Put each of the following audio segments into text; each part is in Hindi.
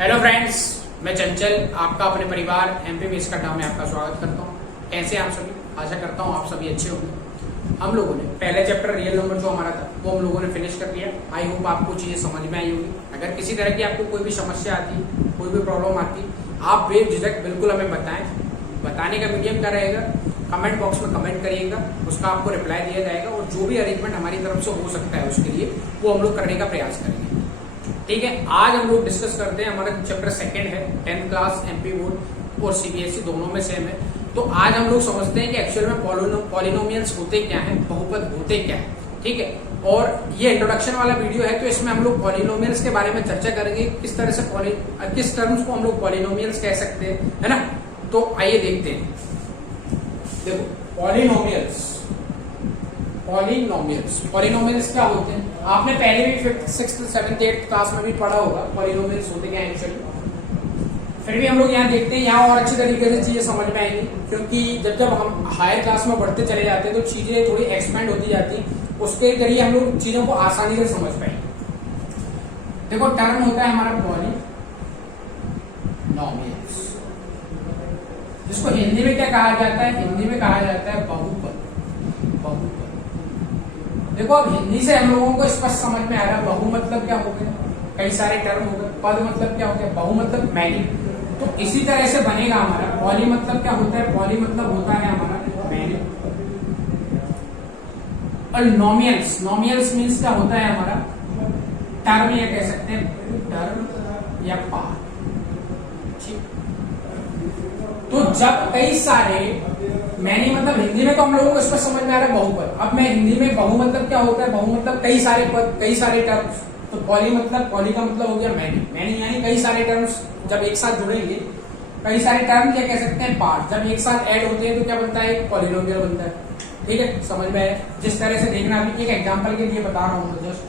हेलो फ्रेंड्स, मैं चंचल आपका अपने परिवार एमपी में इसका नाम में आपका स्वागत करता हूँ। कैसे आप सभी? आशा करता हूँ आप सभी अच्छे होंगे। हम लोगों ने पहले चैप्टर रियल नंबर जो हमारा था वो हम लोगों ने फिनिश कर लिया। आई होप आपको चीजें समझ में आई होगी। अगर किसी तरह की आपको कोई भी समस्या आती, कोई भी प्रॉब्लम आती, आप बेझिझक बिल्कुल हमें बताएं। बताने का मीडियम क्या रहेगा, कमेंट बॉक्स में कमेंट करिएगा, उसका आपको रिप्लाई दिया जाएगा और जो भी अरेंजमेंट हमारी तरफ से हो सकता है उसके लिए वो हम लोग करने का प्रयास करेंगे। ठीक है, आज हम लोग डिस्कस करते हैं, हमारा चैप्टर सेकंड है 10th क्लास एमपी बोर्ड और सीबीएसई दोनों में सेम है। तो आज हम लोग समझते हैं कि एक्चुअल में पॉलिनोमियल्स होते क्या हैं, बहुपद होते क्या है। ठीक है, और ये इंट्रोडक्शन वाला वीडियो है तो इसमें हम लोग पॉलिनोमियल्स के बारे में चर्चा करेंगे, किस तरह से किस टर्म्स को हम लोग पॉलिनोमियल्स कह सकते हैं, है ना। तो आइए देखते हैं। देखो, पॉलिनोमियल्स क्या होते हैं, आपने पहले भी 5th 6th 7th 8th class में भी पढ़ा होगा पॉलिनोमियल्स होते क्या है एक्चुअली। फिर भी हम लोग यहाँ देखते हैं, यहाँ और अच्छी तरीके से चीजें समझ में आएंगी, क्योंकि जब हम हायर क्लास में बढ़ते चले जाते हैं तो चीजें थोड़ी एक्सपेंड होती जाती हैं, उसके जरिए हम लोग चीजों को आसानी से समझ पाएंगे। देखो, टर्म होता है हमारा पॉलिनोमियल्स, जिसको हिंदी में क्या कहा जाता है, हिंदी में कहा जाता है बहुपद। देखो, अब हिंदी से हम लोगों को स्पष्ट समझ में आ रहा है बहु मतलब क्या हो गया, कई सारे टर्म हो गए। पद मतलब क्या होता है, बहु मतलब मैनी। तो इसी तरह से बनेगा हमारा पॉली मतलब क्या होता है, पॉली मतलब होता है हमारा मैनी। और नोमियल्स मीन्स क्या होता है हमारा टर्म, या कह सकते हैं टर्म या पार्ट। तो जब कई सारे मैनी मतलब हिंदी में तो हम लोगों को इसमें समझ में आ रहा है बहुपद। अब मैं हिंदी में बहु मतलब क्या होता है, बहु मतलब कई सारे पद, कई सारे टर्म्स। तो पॉली का मतलब हो गया मैनी यानी कई सारे टर्म्स जब एक साथ जुड़ेंगे, कई सारे टर्म क्या कह सकते हैं, पार्ट। जब एक साथ ऐड होते हैं तो क्या बनता है, एक पॉलिनोमियल बनता है। ठीक है, समझ में आया। जिस तरह से देखना, अभी एक एग्जाम्पल के लिए बता रहा हूँ, जस्ट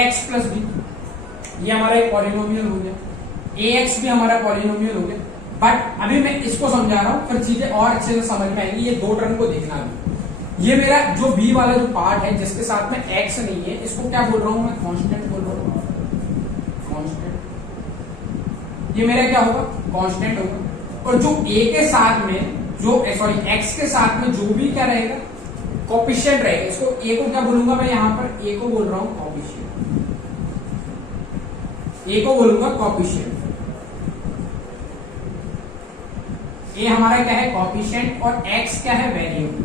ax प्लस बी, ये हमारा एक पॉलिनोमियल हो गया, ax भी हमारा पॉलिनोमियल हो गया। बट अभी मैं इसको समझा रहा हूं, फिर चीजें और अच्छे से समझ में आएंगी। ये दो टर्म को देखना अभी। ये मेरा जो b वाला जो पार्ट है जिसके साथ में x नहीं है, इसको क्या बोल रहा हूं मैं, कांस्टेंट बोल रहा हूं, कांस्टेंट। ये मेरा क्या होगा, कांस्टेंट होगा। और जो a के साथ में x के साथ में जो भी क्या रहेगा, कोफिशिएंट रहेगा। इसको a को क्या बोलूंगा मैं, यहां पर a को बोल रहा हूं कोफिशिएंट, a को बोलूंगा कोफिशिएंट। ये हमारा क्या है, कोफिशिएंट, और x क्या है, वेरिएबल।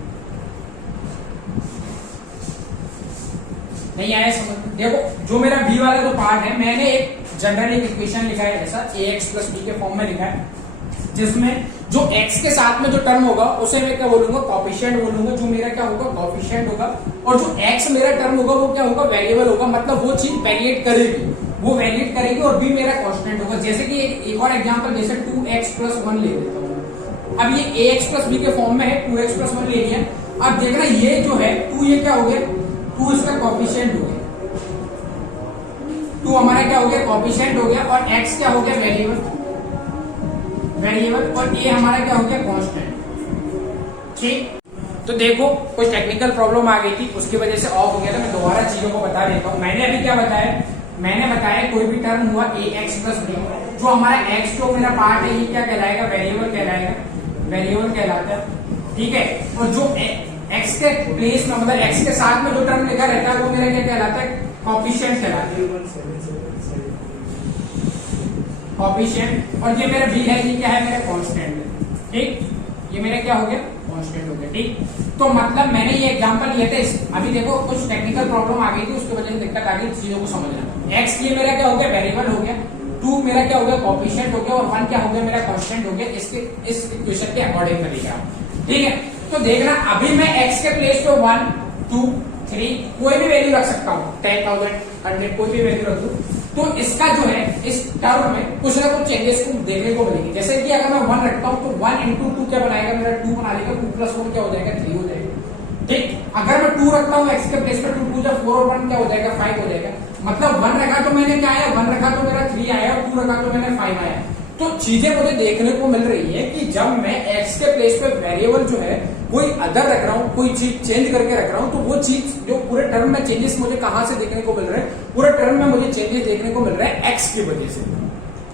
नहीं आया समझ? देखो, जो मेरा b वाला जो पार्ट है, मैंने एक जनरल इक्वेशन लिखा है ऐसा, ax प्लस b के फॉर्म में लिखा है, जिसमें जो x के साथ में जो टर्म होगा उसे मैं क्या बोलूंगा, कोफिशिएंट बोलूंगा। जो मेरा क्या होगा, कोफिशिएंट होगा। और जो x मेरा टर्म होगा वो क्या होगा, वेरिएबल होगा। मतलब वो चीज वेरिएट करेगी, वो वेरिएट करेगी, और b मेरा कांस्टेंट होगा। जैसे कि एक और एग्जांपल, जैसे 2x प्लस 1 ले लेता हूं। अब ये ax प्लस b के फॉर्म में है, 2x प्लस 1 ले लिया। अब देखना, ये जो है 2, ये क्या हो गया, 2 इसका कोफिशिएंट हो गया, 2 हमारा क्या हो गया, कोफिशिएंट हो गया। और x क्या हो गया, वेरिएबल, और a हमारा क्या हो गया, कांस्टेंट। ठीक, तो देखो, कुछ टेक्निकल प्रॉब्लम आ गई थी, उसकी वजह से ऑफ हो गया था। मैं दोबारा चीजों को बता देता हूँ। मैंने अभी क्या बताया, मैंने बताया कोई भी टर्म हुआ ax प्लस b, जो हमारा x जो मेरा पार्ट है, ये क्या कहलाएगा, वेरिएबल कहलाएगा, वेरिएबल कहलाता है। ठीक है, और जो x के प्लेस में मतलब x के साथ में जो टर्म लिखा रहता है वो मेरा क्या कहलाता है, कोफिशिएंट कहलाता है, कोफिशिएंट। और ये मेरा b है, ये क्या है, मेरा कांस्टेंट है। ठीक, ये मेरा क्या हो गया, कांस्टेंट हो गया। ठीक, तो मतलब मैंने ये एग्जांपल लिए थे। अभी देखो, कुछ टेक्निकल प्रॉब्लम आ गई थी, उसकी वजह से दिक्कत आ गई, चीजों को समझना। x ये मेरा क्या हो गया, वेरिएबल हो गया, 2 मेरा क्या हो गया, कोफिशिएंट हो गया, और 1 क्या हो गया, मेरा कांस्टेंट हो गया। इस इक्वेशन के अकॉर्डिंग करेगा। ठीक है, तो देखना, अभी मैं x के प्लेस पे 1 2 3 कोई भी वैल्यू रख सकता हूँ, 10,000 100 कोई भी वैल्यू रख दूं, तो इसका जो है, इस टर्म में कुछ ना कुछ चेंजेस को देखने को मिलेंगे। जैसे कि अगर मैं 1 रखता हूँ तो 1 इंटू 2 क्या बनाएगा, मेरा 2 बना लेगा, 2 प्लस 1 क्या हो जाएगा, 3 हो जाएगा। ठीक, अगर मैं 2 रखता हूँ x के प्लेस पे, 2 2 जा 4 और 1 क्या हो जाएगा, 5 हो जाएगा। मतलब 1 रखा तो मैंने क्या आया, 1 रखा तो मेरा 3 आया, और 2 रखा तो मैंने 5 आया। तो चीजें मुझे देखने को मिल रही है कि जब मैं x के प्लेस पे वेरिएबल जो है कोई अदर रख रहा हूँ, कोई चीज चेंज करके रख रहा हूँ, तो वो चीज जो पूरे टर्म में चेंजेस मुझे कहां से देखने को मिल रहे हैं, पूरे टर्म में मुझे चेंजेस देखने को मिल रहे हैं x की वजह से।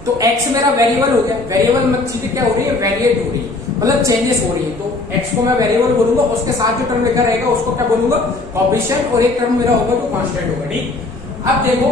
तो x मेरा वेरिएबल हो गया, वेरिएबल मत चीजें क्या हो रही है, वेरिएट हो रही है, मतलब चेंजेस हो रही है। तो x को मैं वेरिएबल बोलूंगा, उसके साथ जो टर्म लिखा रहेगा उसको क्या बोलूंगा, कोएफिशिएंट, और एक टर्म मेरा होगा तो कांस्टेंट होगा। ठीक, अब देखो,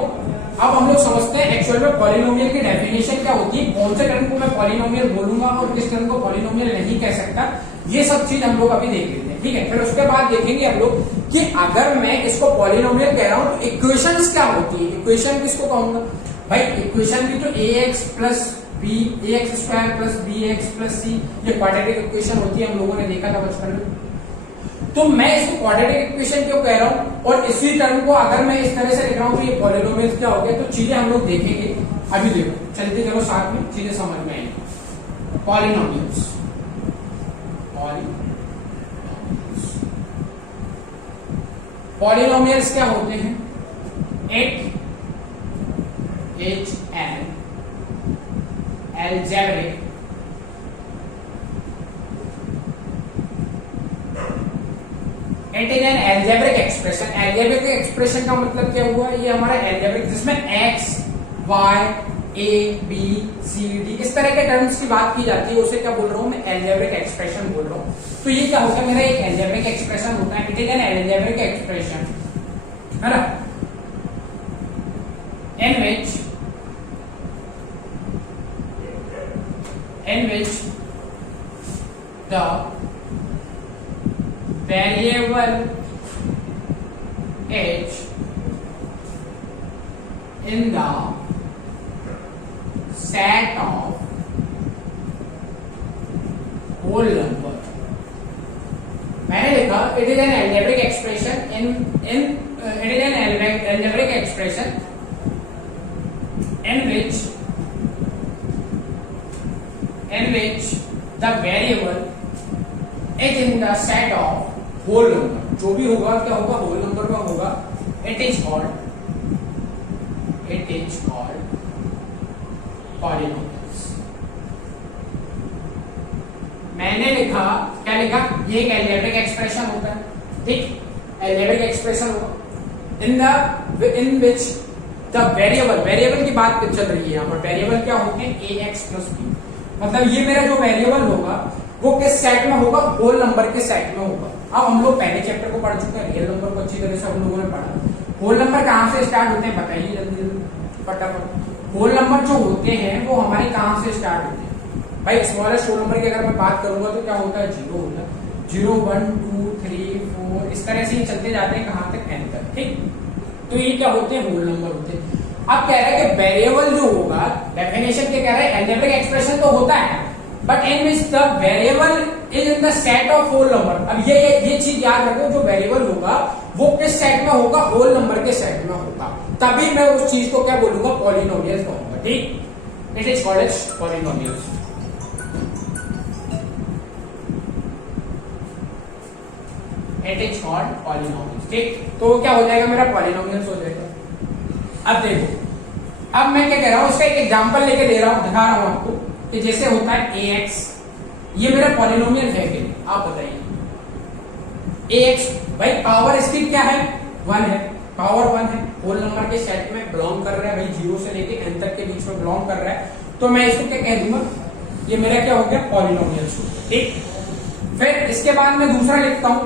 अब हम लोग समझते हैं एक्चुअल में पॉलिनोमियल की डेफिनेशन क्या होती है, कौन से टर्म को मैं पॉलिनोमियल बोलूंगा और किस टर्म को पॉलिनोमियल नहीं कह सकता, ये सब चीज हम लोग अभी देख लेते हैं। ठीक है, फिर उसके बाद देखेंगे हम लोग कि अगर मैं इसको पॉलिनोमियल कह रहा हूं तो इक्वेशंस क्या होती है, इक्वेशन किसको कहूंगा भाई, इक्वेशन भी तो ax plus b, ax square plus bx plus c, ये क्वाड्रेटिक इक्वेशन होती है, हम लोगों ने देखा था बचपन में। तो मैं इसको क्वाड्रेटिक इक्वेशन क्यों कह रहा हूं, और इसी टर्म को अगर मैं इस तरह से लिख रहा हूं तो ये पॉलिनोमियल क्या हो गया, तो चीजें हम लोग देखेंगे। अभी देखो, चलते चलो साथ में चीजें समझ में आएंगी। पॉलिनोमियल्स, पॉलिनोमियल्स क्या होते हैं, एक algebraic it is an algebraic expression। algebraic expression का मतलब क्या हुआ, ये हमारा algebraic जिसमें x y a b c d इस तरह के टर्म्स की बात की जाती है, उसे क्या बोल रहा हूं मैं, algebraic expression बोल रहा हूं। तो ये क्या होता है, मेरा एक algebraic expression होता है, it is an algebraic expression, है ना, in which the variable h in the set of whole number। मैंने लिखा it is an algebraic expression it is an algebraic expression in which the variable is in the set of whole number। जो भी होगा क्या होगा, whole number का होगा, it is called polynomials। मैंने लिखा, क्या लिखा, ये एक algebraic expression होता है, ठीक, algebraic expression होगा in which the variable की बात चल रही है यहाँ पर, variable क्या होते हैं, ax plus b, मतलब ये मेरा जो वेरिएबल होगा वो किस सेट में होगा, होल नंबर के सेट में होगा। अब हम लोग पहले चैप्टर को पढ़ चुके हैं, रियल नंबर को अच्छी तरह से हम लोगों ने पढ़ा। होल नंबर कहाँ से स्टार्ट होते हैं बताइए जल्दी जल्दी फटाफट। होल नंबर जो होते हैं वो हमारे कहाँ से स्टार्ट होते हैं भाई, स्मॉलेस्ट होल नंबर की अगर मैं बात करूंगा तो क्या होता है, जीरो होता है, 0 1 2 3 4 इस तरह से चलते जाते हैं कहाँ तक, n तक। ठीक, तो ये क्या होते हैं, होल नंबर होते हैं। अब कह रहा है कि वेरिएबल जो होगा, डेफिनेशन क्या कह रहा है, अलजेब्रिक एक्सप्रेशन तो होता है but in which the variable is in the set of whole number. अब ये चीज याद रखो, जो वेरिएबल होगा वो किस सेट में होगा, होल नंबर के सेट में होगा, तभी मैं उस चीज को क्या बोलूंगा, पॉलिनोमियल कहूंगा। ठीक, it is called as polynomials. It is called polynomials. ठीक, तो क्या हो जाएगा, मेरा पॉलिनोमियल्स हो जाएगा। अब देखो, अब मैं क्या कह रहा हूं, उसका एक एग्जांपल लेके दे रहा हूं, दिखा रहा हूं आपको कि जैसे होता है ax, ये मेरा पॉलिनोमियल है कि नहीं, आप बताइए। ax भाई पावर इसकी क्या है, 1 है, पावर 1 है, होल नंबर के सेट में बिलोंग कर रहा है भाई, 0 से लेके n तक के बीच में बिलोंग कर रहा है, तो मैं इसको क्या कह दूंगा, ये मेरा क्या हो गया, पॉलिनोमियल। ठीक, फिर इसके बाद मैं दूसरा लिखता हूं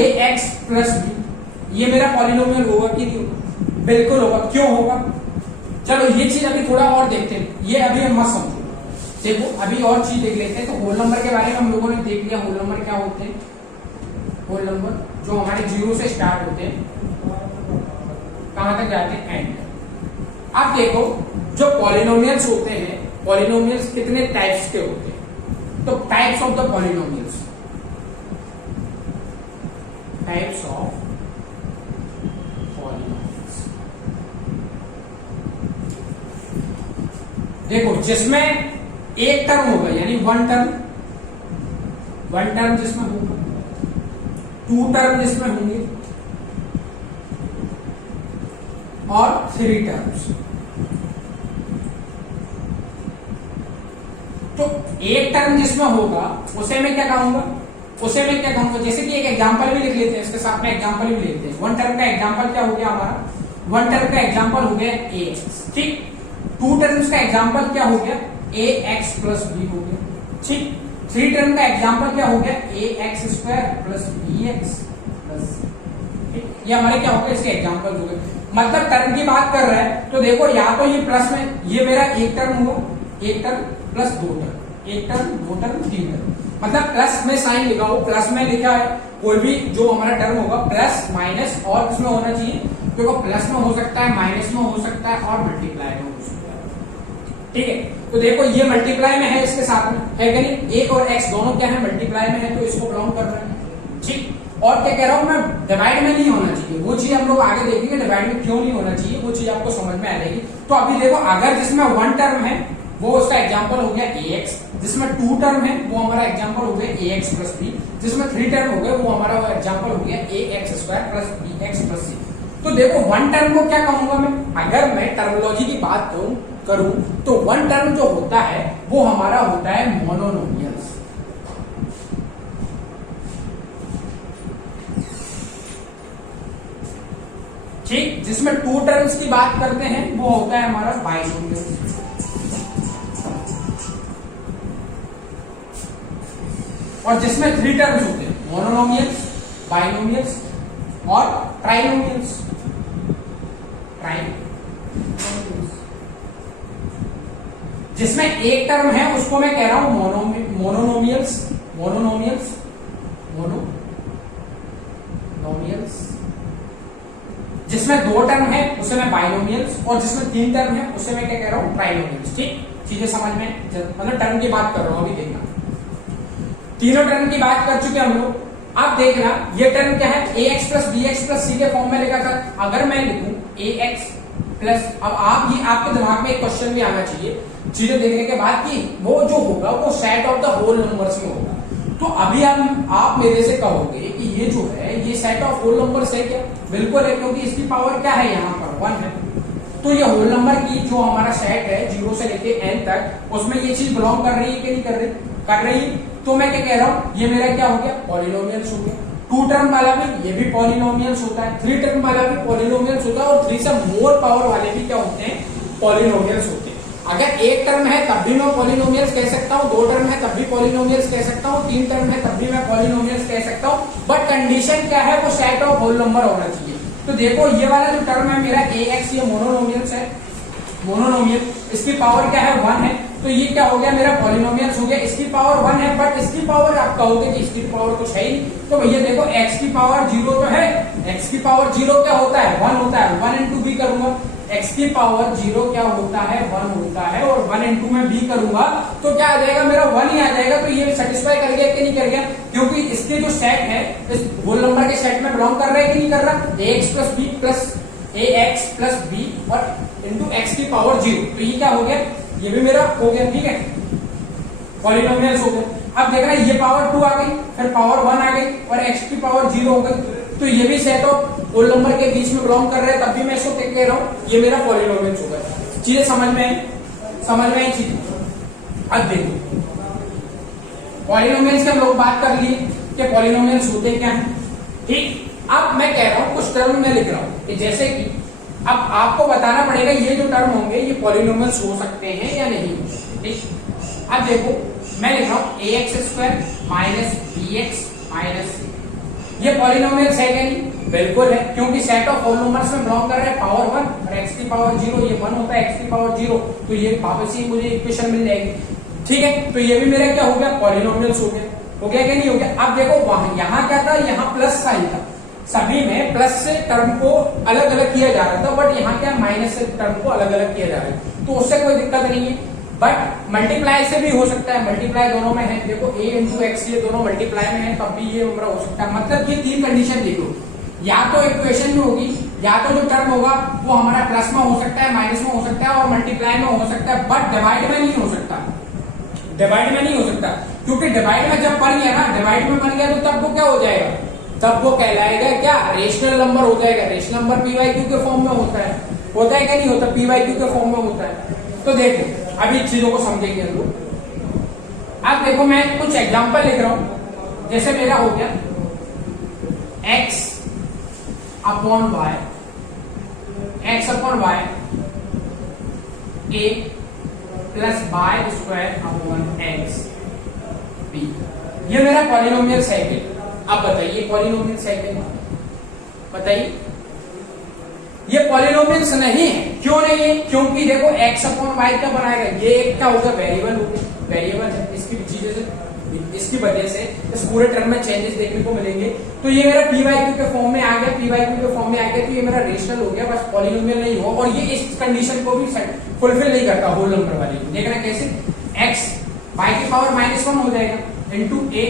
ax प्लस b, ये मेरा पॉलिनोमियल होगा कि नहीं होगा, बिल्कुल होगा। क्यों होगा, चलो ये चीज अभी थोड़ा और देखते हैं, ये अभी हम मत समझो। देखो अभी और चीज देख लेते हैं। तो होल नंबर के बारे में हम लोगों ने देख लिया, होल नंबर क्या होते हैं, होल नंबर जो हमारे 0 से स्टार्ट होते हैं, कहां तक जाते हैं, एंड। अब देखो जो पॉलिनोमियल्स होते हैं, पॉलिनोमियल्स कितने टाइप्स के होते हैं, तो types of the polynomials, types of polynomials. देखो जिसमें एक टर्म होगा, यानी वन टर्म जिसमें होगा, 2 टर्म जिसमें होंगे और 3 टर्म्स। तो एक टर्म जिसमें होगा उसे मैं क्या कहूंगा, जैसे कि एक एग्जांपल भी लिख लेते हैं, इसके साथ में एग्जांपल भी लेते हैं। वन टर्म का एग्जांपल क्या हो गया हमारा, वन टर्म का एग्जांपल हो गया ax। ठीक, 2 टर्म्स का एग्जांपल क्या हो गया, ax प्लस b हो गया। ठीक, 3 टर्म का एग्जांपल क्या हो गया, ax square plus bx plus, ये हमारे क्या हो गए, इसके एग्जांपल हो गए। मतलब टर्म की बात कर रहा है तो देखो या तो ये प्लस में, ये मेरा एक टर्म हुआ, एक टर्म प्लस 2 टर्म, एक टर्म 2 टर्म 3 टर्म, मतलब प्लस में साइन लिखा हो, प्लस में लिखा है कोई भी जो हमारा टर्म होगा प्लस माइनस और किसमें होना चाहिए, देखो प्लस में हो सकता है, माइनस में हो सकता है और मल्टीप्लाई में हो सकता है। ठीक है, तो देखो ये मल्टीप्लाई में है, इसके साथ में है कि नहीं, एक और एक्स दोनों क्या है, मल्टीप्लाई में है, तो इसको बिलोंग कर रहा है। ठीक, और क्या कह रहा हूं मैं, डिवाइड में नहीं होना चाहिए, वो चीज हम लोग आगे देखेंगे डिवाइड में क्यों नहीं होना चाहिए, वो चीज आपको समझ में आ जाएगी। तो अभी देखो अगर जिसमें 1 टर्म है वो उसका एग्जांपल हो गया ax, जिसमें 2 टर्म है वो हमारा एग्जांपल हो गया ax प्लस b, जिसमें 3 टर्म हो गए वो हमारा एग्जांपल हो गया ax square plus bx plus c। तो देखो 1 टर्म को क्या कहूंगा मैं, अगर मैं टर्मिनोलॉजी की बात करूं तो 1 टर्म जो होता है वो हमारा होता है मोनोनोमियल्स। ठीक, जिसमें 2 टर्म्स की बात करते हैं वो होता है हमारा बाइनोमियल्स, और जिसमें 3 टर्म्स होते हैं मोनोनोमियल्स, बाइनोमियल्स और ट्राइनोमियल्स। जिसमें एक टर्म है उसको मैं कह रहा हूं मोनोनोमियल्स, मोनोनोमियल्स, मोनोनोमियल्स। जिसमें 2 टर्म है उसे मैं बाइनोमियल्स, और जिसमें 3 टर्म है उसे मैं क्या कह रहा हूं, ट्राइनोमियल्स। ठीक, चीजें समझ में, मतलब टर्म की बात कर रहा हूं, अभी देखना तीनों टर्म की बात कर चुके हम लोग। अब देखना ये टर्म क्या है, ax plus bx plus c के फॉर्म में लिखा था, अगर मैं लिखूं ax प्लस, अब आप ये आपके दिमाग में एक क्वेश्चन भी आना चाहिए चीजें देखने के बाद कि वो जो होगा वो set of the whole numbers में होगा। तो अभी आप मेरे से कहोगे कि ये जो है ये सेट ऑफ होल नंबर्स है क्या, बिल्कुल है, क्योंकि इसकी पावर क्या है, यहाँ पर 1 है। तो ये होल नंबर की जो हमारा सेट है 0 से लेके n तक, उसमें ये चीज बिलोंग कर रही है कि नहीं कर रही, कर रही है। तो मैं क्या कह रहा हूं, ये मेरा क्या हो गया, पॉलिनोमियल्स हो गया। 2 टर्म वाला भी ये भी पॉलिनोमियल्स होता है, 3 टर्म वाला भी पॉलिनोमियल्स होता है, और 3 से मोर पावर वाले भी क्या होते हैं, पॉलिनोमियल्स होते हैं। अगर एक टर्म है तब भी मैं पॉलिनोमियल्स कह सकता हूँ, 2 टर्म है तब भी पॉलिनोमियल्स कह सकता हूँ, 3 टर्म है तब भी मैं पॉलिनोमियल्स कह सकता हूँ, बट कंडीशन क्या है, वो सेट ऑफ होल नंबर होना चाहिए। तो देखो ये वाला जो टर्म है मेरा ax, ये मोनोनोमियल्स है, मोनोनोमियल, इसकी पावर क्या है, 1 है, तो ये क्या हो गया, मेरा पॉलिनोमियल्स हो गया। इसकी पावर 1 है, बट इसकी पावर आप कहोगे कि इसकी पावर कुछ है ही नहीं, तो भैया देखो x की पावर 0 तो है, x की पावर 0 क्या होता है, 1 होता है, 1 इंटू b करूंगा, x की पावर 0 क्या होता है, 1 होता है, और 1 इंटू में b करूंगा तो क्या आ जाएगा, मेरा 1 ही आ जाएगा। तो ये सेटिस्फाई कर गया कि नहीं कर गया, क्योंकि इसके जो सेट है इस होल नंबर के सेट में बिलोंग कर रहा है कि नहीं कर रहा, ax plus b plus ax plus b और इंटू x की पावर 0, तो ये क्या हो गया, ये भी मेरा हो गया। ठीक है, पॉलिनोमियल्स हो गए। अब देखना ये पावर 2 आ गई, फिर पावर 1 आ गई, और x की पावर 0 हो गई, तो ये भी सेट ऑफ होल नंबर के बीच में बिलोंग कर रहे हैं, तब भी मैं इसको क्या कह रहा हूं, ये मेरा पॉलिनोमियल्स हो गया। चीजें समझ में आई चीजें। अब देखो पॉलिनोमियल्स की हम लोग बात कर लिए कि पॉलिनोमियल्स होते क्या हैं। ठीक, अब मैं कह रहा हूं कुछ टर्म में लिख रहा हूं कि जैसे कि अब आपको बताना पड़ेगा ये जो टर्म होंगे ये पॉलिनोमियल्स हो सकते हैं या नहीं हो सकते। ठीक, अब देखो मैं लिख रहा हूं ax square minus bx minus c, ये पॉलिनोमियल्स है क्या नहीं, बिल्कुल है, क्योंकि सेट ऑफ होल नंबर्स में बिलोंग कर रहा है, पावर 1 और x की पावर 0, ये 1 होता है, x की पावर 0, तो ये वापस ही मुझे इक्वेशन मिल जाएगी। ठीक है, तो ये भी मेरा क्या हो गया, पॉलिनोमियल्स हो गया कि नहीं हो गया। अब देखो वहां यहाँ क्या था, यहाँ प्लस साइन था, सभी में प्लस से टर्म को अलग अलग किया जा रहा था, बट यहाँ क्या माइनस से टर्म को अलग अलग किया जा रहा है, तो उससे कोई दिक्कत नहीं है। बट मल्टीप्लाई से भी हो सकता है, मल्टीप्लाई दोनों में है, देखो a इंटू एक्स ये दोनों मल्टीप्लाई में है, तब भी ये हो सकता है। मतलब ये 3 कंडीशन देख लो, या तो इक्वेशन में होगी, या तो जो टर्म होगा वो हमारा प्लस में हो सकता है, माइनस में हो सकता है, और मल्टीप्लाई में हो सकता है, बट डिवाइड में नहीं हो सकता, डिवाइड में नहीं हो सकता, क्योंकि डिवाइड में जब बन गया ना, डिवाइड में बन गया तो तब वो क्या हो जाएगा, तब वो कहलाएगा क्या, रेशनल नंबर हो जाएगा। रेशनल नंबर py/q के फॉर्म में होता है क्या नहीं होता, py/q के फॉर्म में होता है। तो देखो अभी चीजों को समझेंगे हम लोग। अब देखो मैं कुछ एग्जांपल लिख रहा हूं, जैसे मेरा हो गया x upon y, x upon y a plus by square upon X B. ये मेरा पॉलिनोमियल साइकिल। अब बताइए पॉलिनोमियल साइकिल बताइए, ये पॉलिनोमियल्स नहीं है। क्यों नहीं है? क्योंकि देखो x अपॉन वाई क्या बनाएगा, ये एक का होगा वेरिएबल, वेरिएबल है, इसकी चीजें से इसकी वजह से इस पूरे टर्म में चेंजेस देखने को मिलेंगे। तो ये मेरा पी वाई क्यू के फॉर्म में आ गया, पी वाई क्यू के फॉर्म में आ गया, तो ये मेरा रेशनल हो गया, बस पॉलिनोमियल नहीं हो। और ये इस कंडीशन को भी फुलफिल नहीं करता होल नंबर वाली। देखना कैसे, x y की पावर -1 हो जाएगा into a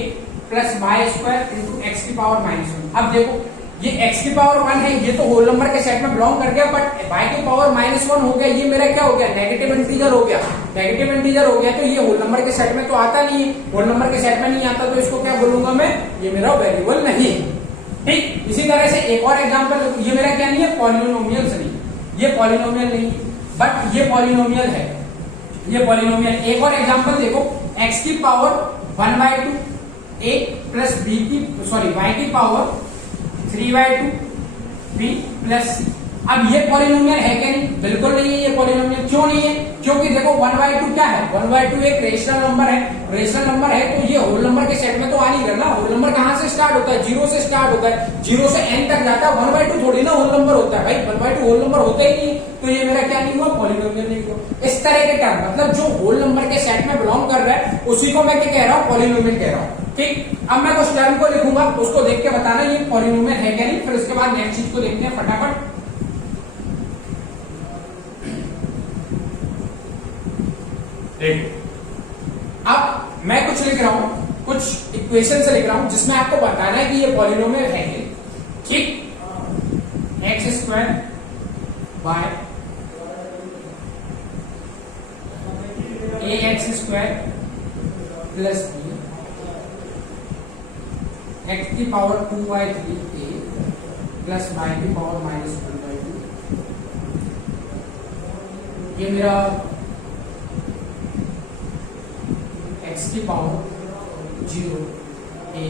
plus y square into X की पावर -1। अब देखो ये x की पावर 1 है, ये तो होल नंबर के सेट में बिलोंग कर गया, बट y की पावर -1 हो गया, ये मेरा क्या हो गया, नेगेटिव इंटीजर हो गया। नेगेटिव इंटीजर हो गया तो ये होल नंबर के सेट में तो आता नहीं है, होल नंबर के सेट में नहीं आता तो इसको क्या बोलूंगा मैं, ये मेरा वेरिएबल नहीं है। ठीक, इसी तरह से एक और एग्जांपल, ये मेरा क्या नहीं है, पॉलिनोमियल नहीं, ये पॉलिनोमियल नहीं है, बट ये पॉलिनोमियल है, ये पॉलिनोमियल। एक और एग्जांपल देखो, x की पावर 1/2 a प्लस b की सॉरी y की पावर 3/2 b प्लस c। अब ये पॉलिनोमियल है क्या? नहीं, बिल्कुल नहीं है ये पॉलिनोमियल। क्यों नहीं है? क्योंकि देखो 1/2 क्या है, 1/2 एक रेशनल नंबर है, रेशनल नंबर है तो ये होल नंबर के सेट में तो आ नहीं रहा ना। होल नंबर कहां से स्टार्ट होता है, 0 से स्टार्ट होता है, 0 से n तक जाता है। 1/2 थोड़ी ना होल नंबर होता है भाई, 1/2 होल नंबर होता ही नहीं, तो ये मेरा क्या नहीं हुआ, पॉलिनोमियल नहीं हुआ। इस तरह के टर्म मतलब जो होल नंबर के सेट में बिलोंग कर रहा है उसी को मैं क्या कह रहा हूँ, पॉलिनोमियल कह रहा हूँ। ठीक, अब मैं कुछ टर्म को लिखूंगा, उसको देख के बताना ये पॉलिनोमियल है क्या नहीं, फिर उसके बाद नेक्स्ट चीज को देखते हैं फटाफट। देखो अब मैं कुछ लिख रहा हूं, कुछ इक्वेशन से लिख रहा हूं जिसमें आपको बताना है कि ये पॉलिनोमियल है क्या। ठीक, X square by a X square plus B X की पावर 2/3 a प्लस वाई की पावर -1/2। ये मेरा x की पावर 0 a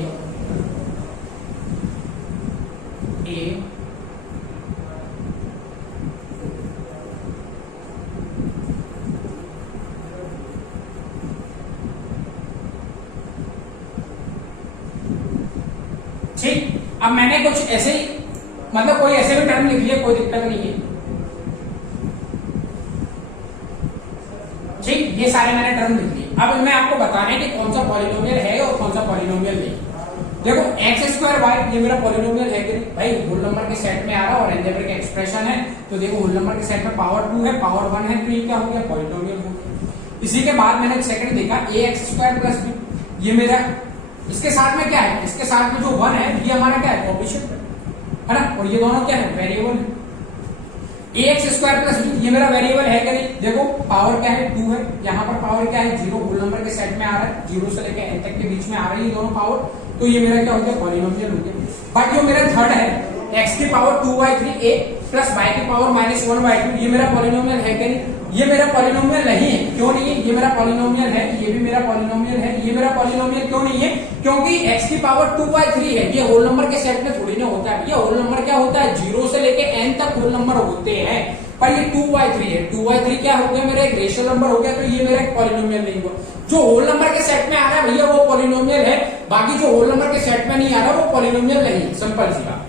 ठीक। अब मैंने कुछ ऐसे ही मतलब कोई ऐसे भी टर्म लिख लिया, कोई दिक्कत नहीं है। ठीक, ये सारे मैंने टर्म लिख लिए। अब मैं आपको बताना है कि कौन सा पॉलिनोमियल है और कौन सा पॉलिनोमियल नहीं। देखो एक्स स्क्वायर वाई ये मेरा पॉलिनोमियल है कि भाई, होल नंबर के सेट में आ रहा और अलजेब्रिक एक्सप्रेशन है, तो देखो होल नंबर के सेट में पावर 2 है, पावर 1 है, तो ये क्या हो गया, पॉलिनोमियल हो गया। इसी के बाद मैंने सेकंड देखा ए एक्स स्क्वायर प्लस बी, ये मेरा इसके साथ में क्या है, इसके साथ में जो 1 है ये हमारा क्या है, कोएफिशिएंट है ना, और ये दोनों क्या है, वेरिएबल है। ए एक्स स्क्वायर प्लस बी ये मेरा वेरिएबल है कि नहीं, देखो पावर क्या है 2 है, यहाँ पर पावर क्या है 0, होल नंबर के सेट में आ रहा है, 0 से लेकर n तक के बीच में आ रही है दोनों पावर, तो ये मेरा क्या हो गया, पॉलिनोमियल हो गया। बट जो मेरा थर्ड है x की पावर 2/3 a प्लस y की पावर -1/2, ये मेरा पॉलिनोमियल है कि नहीं, ये मेरा पॉलिनोमियल नहीं है। क्यों नहीं है, ये मेरा पॉलिनोमियल है, ये भी मेरा पॉलिनोमियल है, ये मेरा पॉलिनोमियल क्यों नहीं है, क्योंकि x की पावर 2/3 है, ये होल नंबर के सेट में थोड़ी ना होता है। ये होल नंबर क्या होता है, 0 से लेके n तक होल नंबर होते हैं, पर ये 2/3 है। 2/3 क्या हो गया, मेरा एक रेशनल नंबर हो गया, तो ये मेरा एक पॉलिनोमियल नहीं हुआ। जो होल नंबर के सेट में आ रहा है भैया वो पॉलिनोमियल है, बाकी जो होल नंबर के सेट में नहीं आ रहा वो पॉलिनोमियल नहीं है, सिंपल सी बात।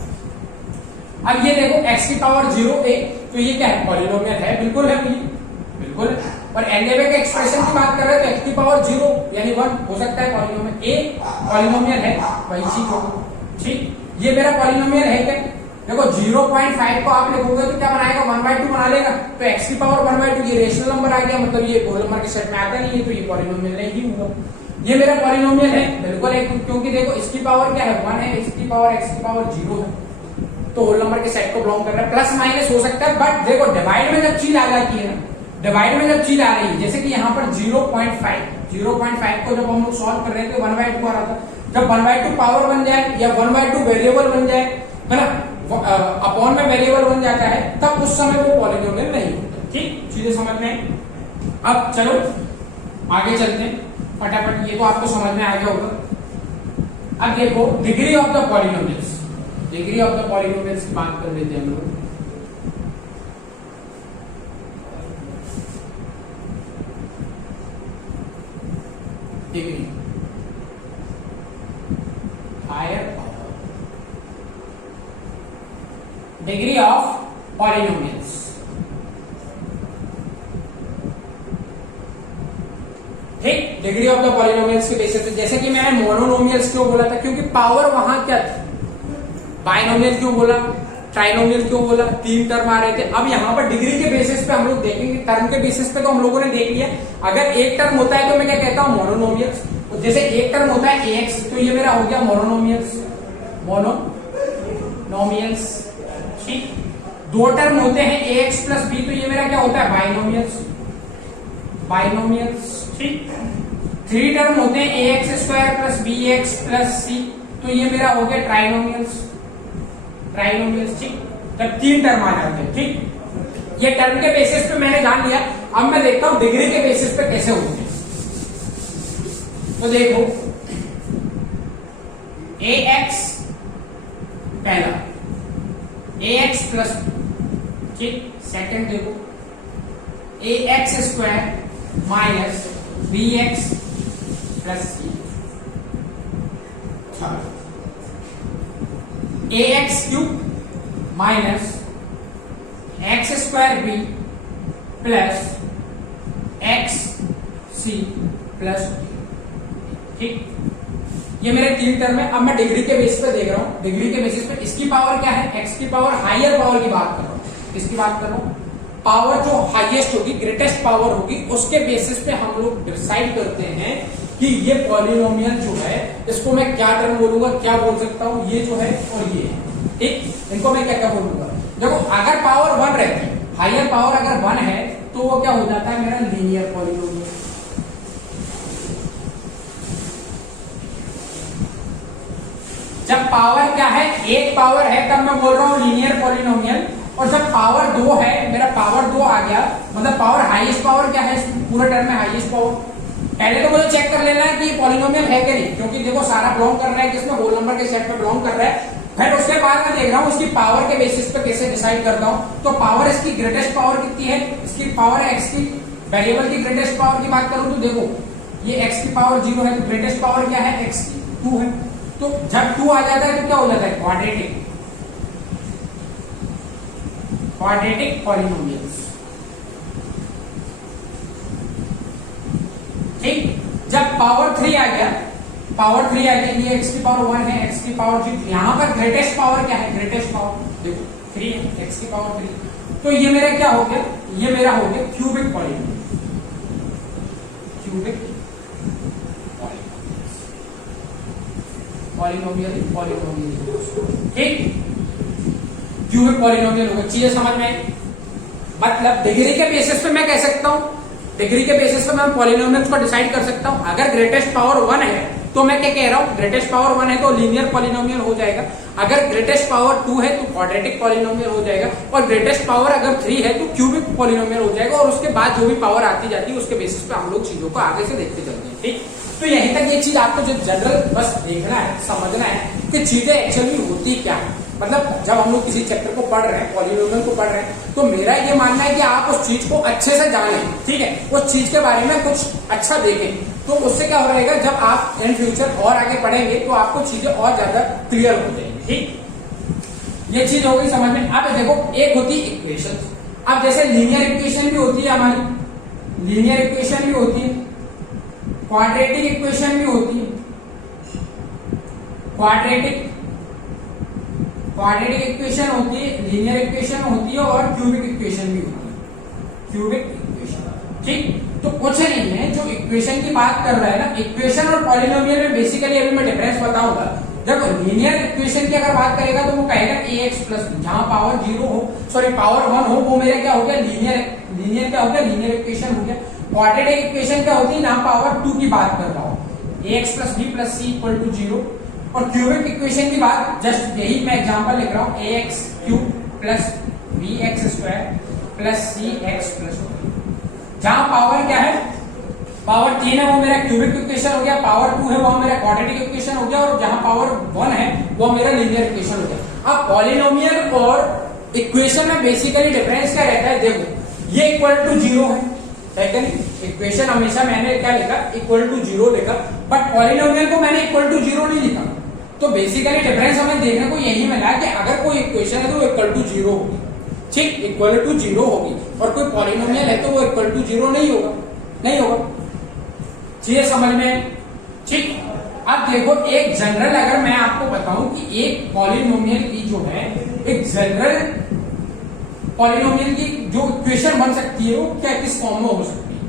अब ये देखो x की पावर 0 a, तो ये क्या है, पॉलिनोमियल है, बिल्कुल है भैया, बिल्कुल है। और अलजेब्रिक एक्सप्रेशन की बात कर रहे हैं तो x की पावर 0 यानी 1 हो सकता है पॉलिनोमियल, a पॉलिनोमियल है, वही चीज होगा। ठीक, ये मेरा पॉलिनोमियल है क्या, देखो 0.5 को आप लिखोगे तो क्या बनाएगा, 1/2 बना लेगा, तो x की पावर 1/2 ये रेशनल नंबर आ गया, मतलब ये होल नंबर के सेट में आता नहीं है, तो ये पॉलिनोमियल नहीं हुआ। ये मेरा पॉलिनोमियल है, बिल्कुल है, क्योंकि देखो इसकी पावर क्या है 1 है, इसकी पावर x की पावर 0 है, तो होल नंबर के सेट को बिलोंग कर रहा है। प्लस माइनस हो सकता है, बट देखो डिवाइड में जब चीज आ जाती है ना, डिवाइड में जब चीज आ रही है, जैसे कि यहाँ पर 0.5 को जब हम लोग सॉल्व कर रहे थे 1/2 आ रहा था, जब 1/2 पावर बन जाए या 1/2 वेरिएबल बन जाए, है ना, अपॉन में वेरिएबल बन जाता है, तब उस समय वो पॉलिनोमियल नहीं होता। ठीक, चीजें समझ में। अब चलो आगे चलते हैं फटाफट, ये तो आपको समझ में आ गया होगा। अब देखो degree of the polynomials, degree of the polynomials की बात कर लेते हैं हम लोग। Degree, higher power, degree of polynomials. ठीक, डिग्री ऑफ द पॉलिनोमियल्स के बेसिस पे, जैसे कि मैंने मोनोनोमियल्स क्यों बोला था, क्योंकि पावर वहां क्या थी, बाइनोमियल क्यों बोला, ट्राइनोमियल क्यों बोला, 3 टर्म आ रहे थे। अब यहाँ पर डिग्री के बेसिस पे हम लोग देखेंगे, टर्म के बेसिस पे तो हम लोगों ने देख लिया। अगर एक टर्म होता है तो मैं क्या कहता हूँ, मोनोनोमियल्स। तो जैसे एक टर्म होता है ax, तो ये मेरा हो गया मोनोनोमियल्स, मोनोनोमियल्स। ठीक, 2 टर्म होते हैं ax प्लस b, तो ये मेरा क्या होता है, बाइनोमियल्स, बाइनोमियल्स। ठीक, 3 टर्म होते हैं ax square plus bx plus c, तो ये मेरा हो गया ट्राइनोमियल्स, ट्राइनोमियल्स। ठीक, जब 3 टर्म आ जाते हैं। ठीक, ये टर्म के बेसिस पे मैंने जान लिया। अब मैं देखता हूं डिग्री के बेसिस पे कैसे होते हैं। तो देखो, ax पहला, ax प्लस, ठीक, सेकंड देखो ax square minus bx plus c, ax cube minus x square b plus x c plus, ठीक, ये मेरे 3 टर्म है। अब मैं डिग्री के बेसिस पे देख रहा हूं, डिग्री के बेसिस पे इसकी पावर क्या है, x की पावर, हायर पावर की बात कर रहा हूं, इसकी बात कर रहा हूं। पावर जो हाईएस्ट होगी, ग्रेटेस्ट पावर होगी, उसके बेसिस पे हम लोग डिसाइड करते हैं कि ये पॉलिनोमियल जो है, इसको मैं क्या टर्म बोलूंगा, क्या बोल सकता हूं, ये जो है और ये है। ठीक, इनको मैं क्या क्या बोलूंगा। देखो, अगर पावर 1 रहती है, हायर पावर अगर 1 है, तो वो क्या हो जाता है मेरा लीनियर पॉलिनोमियल। जब पावर क्या है, 1 पावर है, तब मैं बोल रहा हूं लीनियर पॉलिनोमियल। और जब पावर 2 है, मेरा पावर 2 आ गया, मतलब पावर, हाईएस्ट पावर क्या है पूरे टर्म में, हाईएस्ट पावर। पहले तो मुझे चेक कर लेना है कि पॉलिनोमियल है कि नहीं, क्योंकि देखो सारा बिलोंग कर रहा है किसमें, होल नंबर के सेट में बिलोंग कर रहा है। फिर उसके बाद मैं देख रहा हूं उसकी पावर के बेसिस पे कैसे डिसाइड करता हूं। तो पावर, इसकी ग्रेटेस्ट पावर कितनी है, इसकी पावर है x की, वेरिएबल की ग्रेटेस्ट पावर की बात करूं तो देखो, ये x की पावर 0 है, तो ग्रेटेस्ट पावर क्या है, x की 2 है। तो जब 2 आ जाता है तो क्या हो जाता है, क्वाड्रेटिक, क्वाड्रेटिक पॉलिनोमियल्स। ठीक, जब पावर 3 आ गया, पावर 3 आ गया, ये x की पावर 1 है, x की पावर 3, यहां पर ग्रेटेस्ट पावर क्या है, ग्रेटेस्ट पावर देखो 3 है, x की पावर 3, तो ये मेरा क्या हो गया, ये मेरा हो गया cubic polynomial, cubic polynomial, polynomial. ठीक, क्यूबिक पॉलिनोमियल होगा। चीजें समझ में आई? मतलब डिग्री के बेसिस पे मैं कह सकता हूं, डिग्री के बेसिस पे मैं पॉलिनोमियल्स को डिसाइड कर सकता हूं। अगर ग्रेटेस्ट पावर 1 है तो मैं क्या कह रहा हूं, ग्रेटेस्ट पावर 1 है तो लीनियर पॉलिनोमियल हो जाएगा। अगर ग्रेटेस्ट पावर 2 है तो क्वाड्रेटिक पॉलिनोमियल हो जाएगा। और ग्रेटेस्ट पावर अगर 3 है तो क्यूबिक पॉलिनोमियल हो जाएगा। और उसके बाद जो भी पावर आती जाती है उसके बेसिस पे हम लोग चीजों को आगे से देखते चलते हैं। ठीक, तो यहीं तक ये चीज आपको जो जनरल बस देखना है, समझना है कि चीजें एक्चुअली होती क्या है। मतलब जब हम लोग किसी चैप्टर को पढ़ रहे हैं, पॉलिनोमियल को पढ़ रहे हैं, तो मेरा ये मानना है कि आप उस चीज को अच्छे से जानें। ठीक है, उस चीज के बारे में कुछ अच्छा देखें, तो उससे क्या हो रहेगा, जब आप इन फ्यूचर और आगे पढ़ेंगे तो आपको चीजें और ज्यादा क्लियर हो जाएंगी। ठीक, ये चीज हो गई समझ में। अब देखो, एक होती है इक्वेशन। अब जैसे लीनियर इक्वेशन भी होती है हमारी, लीनियर इक्वेशन भी होती है, क्वाड्रेटिक इक्वेशन भी होती है, क्वाड्रेटिक इक्वेशन होती है, लीनियर इक्वेशन होती है और क्यूबिक इक्वेशन भी होती है, क्यूबिक इक्वेशन। ठीक, तो कुछ नहीं है, जो इक्वेशन की बात कर रहा है ना, इक्वेशन और पॉलिनोमियल में बेसिकली अभी मैं डिफरेंस बताऊंगा। जब लीनियर इक्वेशन की अगर बात करेगा तो वो कहेगा ax प्लस, जहां पावर 0 हो, सॉरी पावर 1 हो, वो मेरा क्या हो गया, लीनियर क्या हो गया, लीनियर इक्वेशन हो गया। क्वाड्रेटिक इक्वेशन क्या होती है, ना पावर 2 की बात कर रहा हूं, ax plus b plus c equal to 0। और क्यूबिक इक्वेशन की बात, जस्ट यही मैं एग्जांपल लिख रहा हूं, ax cube plus bx square plus cx plus, जहां पावर क्या है, पावर 3 है वो मेरा क्यूबिक इक्वेशन हो गया, पावर 2 है वो मेरा क्वाड्रेटिक इक्वेशन हो गया, और जहां पावर 1 है वो मेरा लीनियर इक्वेशन हो गया। अब पॉलिनोमियल और इक्वेशन में बेसिकली डिफरेंस क्या रहता है, देखो ये इक्वल टू 0 है कि नहीं, इक्वेशन हमेशा मैंने क्या लिखा, इक्वल टू जीरो लिखा, बट पॉलिनोमियल को मैंने इक्वल टू जीरो नहीं लिखा। तो बेसिकली डिफरेंस हमें देखने को यही मिला कि अगर कोई इक्वेशन है तो वो इक्वल टू जीरो होगी, ठीक, इक्वल टू जीरो होगी, और कोई पॉलिनोमियल है तो वो इक्वल टू जीरो नहीं होगा। चीजें समझ में, ठीक। अब देखो एक जनरल, अगर मैं आपको बताऊं कि एक पॉलिनोमियल की जो है, एक जनरल पॉलिनोमियल की जो इक्वेशन बन सकती है वो क्या किस फॉर्म में हो सकती है।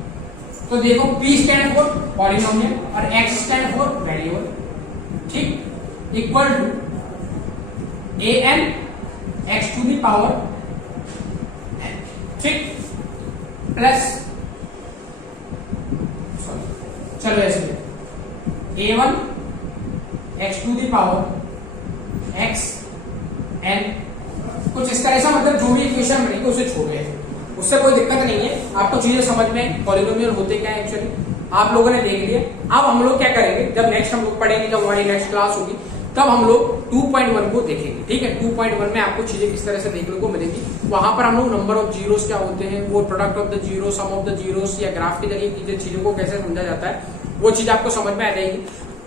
तो देखो P स्टैंड फॉर पॉलिनोमियल और X स्टैंड फॉर वेरिएबल, ठीक, equal to an x to the power, ठीक, प्लस, चलो ऐसे a1 x to the power x n, कुछ इस तरह से, मतलब जो भी इक्वेशन बनेगी उसे छोड़ गए, उससे कोई दिक्कत नहीं है। आपको चीजें समझ में, पॉलिनोमियल होते क्या है एक्चुअली आप लोगों ने देख लिया। अब हम लोग क्या करेंगे, जब नेक्स्ट हम लोग पढ़ेंगे, जब हमारी नेक्स्ट क्लास होगी, तब हम लोग 2.1 को देखेंगे, ठीक है। 2.1 में आपको चीजें किस तरह से देखने को मिलेगी, वहां पर हम लोग नंबर ऑफ जीरोस क्या होते हैं, वो product of the zero, sum of the zeros, या ग्राफ के जरिए चीजों को कैसे समझा जाता है, वो चीज आपको समझ में आ जाएगी।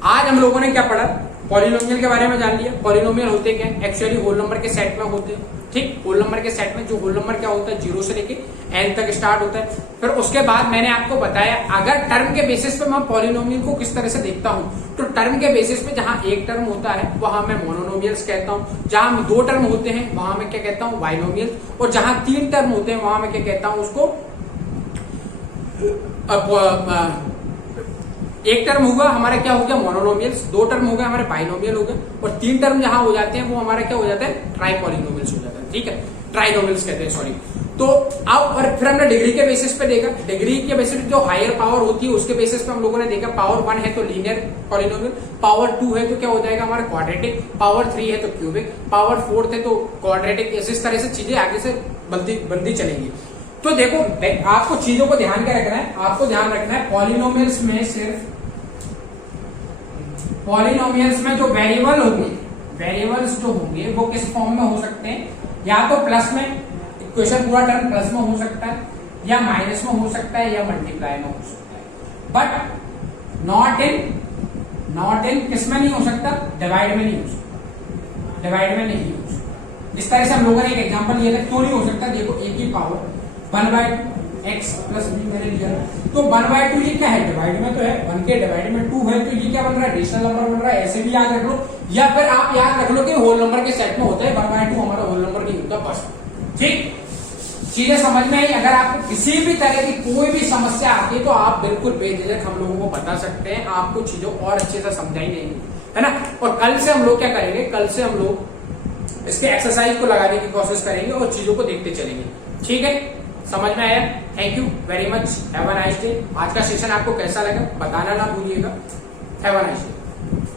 आज हम लोगों ने क्या पढ़ा, पॉलिनोमियल के बारे में जान लिया। पॉलिनोमियल होते क्या, एक्चुअली होल नंबर के सेट में होते हैं, ठीक। होल नंबर के सेट में जो होल नंबर क्या होता है, जीरो से लेके n तक स्टार्ट होता है। फिर उसके बाद मैंने आपको बताया अगर टर्म के बेसिस पे मैं पॉलिनोमियल को किस तरह से देखता हूं, तो टर्म के बेसिस पे जहां एक टर्म होता है वहां मैं मोनोनोमियल्स कहता हूं, जहां दो टर्म होते हैं वहां मैं क्या कहता हूं, बाइनोमियल, और जहां तीन टर्म होते हैं वहां मैं क्या कहता हूं, उसको एक टर्म होगा हमारा क्या हो गया, मोनोनोमियल्स, दो टर्म हो गए हमारे बाइनोमियल हो गए, और तीन टर्म जहां हो जाते हैं वो हमारा क्या हो जाता है, ट्राइपॉलिनोमियल्स हो जाता है, ठीक है, ट्राइनोमियल्स कहते हैं, सॉरी। तो अब और फिर हमने डिग्री के बेसिस पे देखा, डिग्री के बेसिस पे जो हायर पावर होती है उसके बेसिस पे हम लोगों ने देखा, पावर 1 है तो लीनियर पॉलिनोमियल, पावर 2 है तो क्या हो जाएगा हमारा क्वाड्रेटिक, पावर 3 है तो क्यूबिक, पावर 4 है तो क्वाड्रेटिक, इस तरह से चीजें आगे से बनती चलेंगी। तो देखो आपको चीजों को ध्यान क्या रखना है, आपको ध्यान रखना है पॉलिनोमियल्स में, सिर्फ पॉलिनोमियल्स में जो वेरिएबल होंगे, वेरिएबल्स जो होंगे वो किस फॉर्म में हो सकते हैं, या तो प्लस में, इक्वेशन पूरा टर्म प्लस में हो सकता है, या माइनस में हो सकता है, या मल्टीप्लाई में हो सकता है, बट नॉट इन किस में नहीं हो सकता, डिवाइड में नहीं हो सकता, डिवाइड में नहीं हो सकता। जिस तरह से हम लोगों ने एक एग्जांपल लिया था, क्यों नहीं हो सकता, देखो a की पावर 1/2 x प्लस b मैंने लिया, तो 1/2 ये क्या है, डिवाइड में तो है, 1 के डिवाइड में 2 है, तो ये क्या बन रहा है, रेशनल नंबर बन रहा है, ऐसे भी याद रख लो, या फिर आप याद रख लो कि होल नंबर के सेट में होता है, 1/2 हमारा होल नंबर नहीं होता, बस, ठीक। चीजें समझ में आई। अगर आपको किसी भी तरह की कोई भी समस्या आती है तो आप बिल्कुल बेझिझक हम लोगों को बता सकते हैं, आपको चीजों और अच्छे से समझाई देंगे, है ना। और कल से हम लोग क्या करेंगे, कल से हम लोग इसके एक्सरसाइज को लगाने की कोशिश करेंगे और चीजों को देखते चलेंगे, ठीक है। समझ में आया? Thank you very much, have a nice day. आज का सेशन आपको कैसा लगा बताना ना भूलिएगा। Have a nice day.